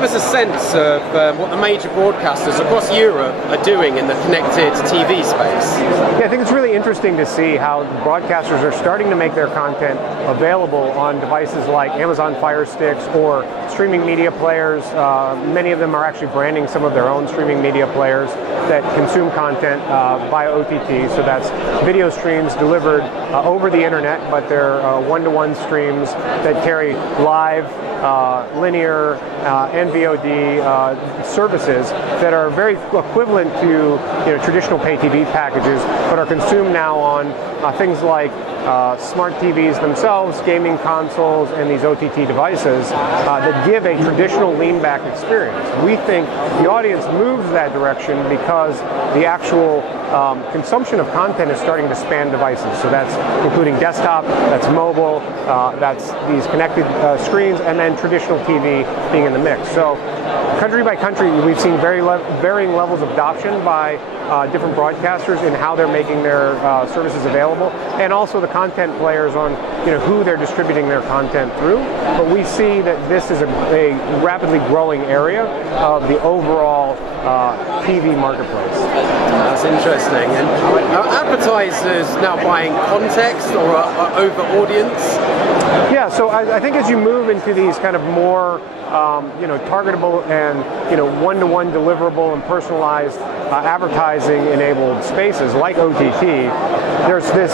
give us a sense of what the major broadcasters across Europe are doing in the connected TV space? Yeah, I think it's really interesting to see how broadcasters are starting to make their content available on devices like Amazon Fire Sticks or streaming media players. Many of them are actually branding some of their own streaming media players that consume content via OTT. So that's video streams delivered over the internet, but they're one-to-one streams that carry live, linear, and VOD services that are very equivalent to traditional pay TV packages, but are consumed now on things like smart TVs themselves, gaming consoles, and these OTT devices that give a traditional lean-back experience. We think the audience moves that direction because the actual consumption of content is starting to span devices. So that's including desktop, that's mobile, that's these connected screens, and then traditional TV being in the mix. So country by country, we've seen varying levels of adoption by different broadcasters in how they're making their services available, and also the content players on who they're distributing their content through. But we see that this is a rapidly growing area of the overall TV marketplace. That's interesting. And are advertisers now buying context or over audience? Yeah, so I think as you move into these kind of more targetable and one-to-one deliverable and personalized advertising-enabled spaces like OTT, there's this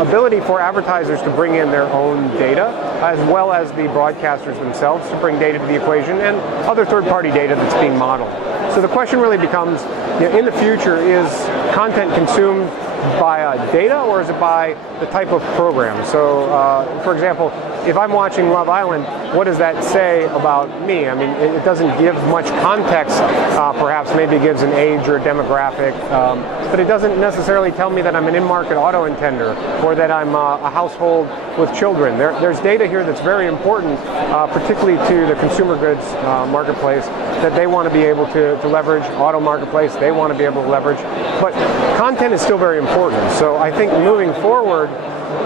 ability for advertisers to bring in their own data, as well as the broadcasters themselves to bring data to the equation, and other third-party data that's being modeled. So the question really becomes, in the future, is content consumed by data, or is it by the type of program? So, for example, if I'm watching Love Island, what does that say about me? I mean, it doesn't give much context, perhaps. Maybe it gives an age or a demographic, but it doesn't necessarily tell me that I'm an in-market auto intender or that I'm a household with children. There's data here that's very important, particularly to the consumer goods marketplace, that they want to be able to leverage. Auto marketplace, they want to be able to leverage. But content is still very important. So I think moving forward,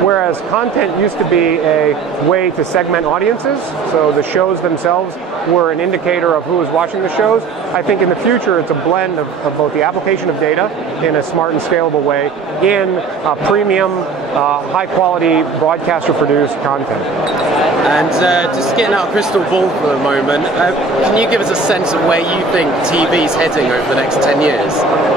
whereas content used to be a way to segment audiences, so the shows themselves were an indicator of who was watching the shows, I think in the future it's a blend of both the application of data in a smart and scalable way in premium, high-quality broadcaster-produced content. And just getting out of crystal ball for a moment, can you give us a sense of where you think TV's heading over the next 10 years?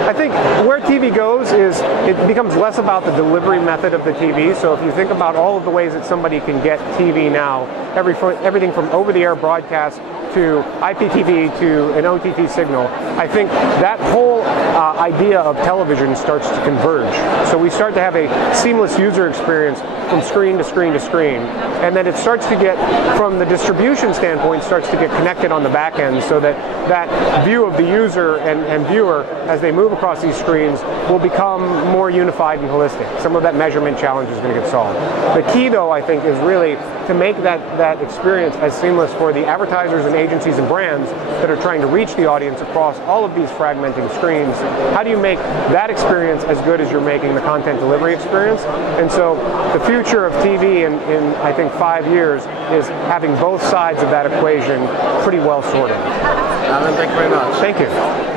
I think where TV goes is it becomes less about the delivery method of the TV. So if you think about all of the ways that somebody can get TV now, everything from over-the-air broadcast to IPTV to an OTT signal, I think that whole idea of television starts to converge. So we start to have a seamless user experience from screen to screen to screen, and then it starts to get, from the distribution standpoint, starts to get connected on the back end, so that that view of the user and viewer as they move across these screens will become more unified and holistic. Some of that measurement challenge is going to get solved. The key, though, I think, is really to make that experience as seamless for the advertisers and agencies and brands that are trying to reach the audience across all of these fragmenting screens. How do you make that experience as good as you're making the content delivery experience? And so the future of TV in I think 5 years is having both sides of that equation pretty well sorted. Alan, thank you very much. Thank you.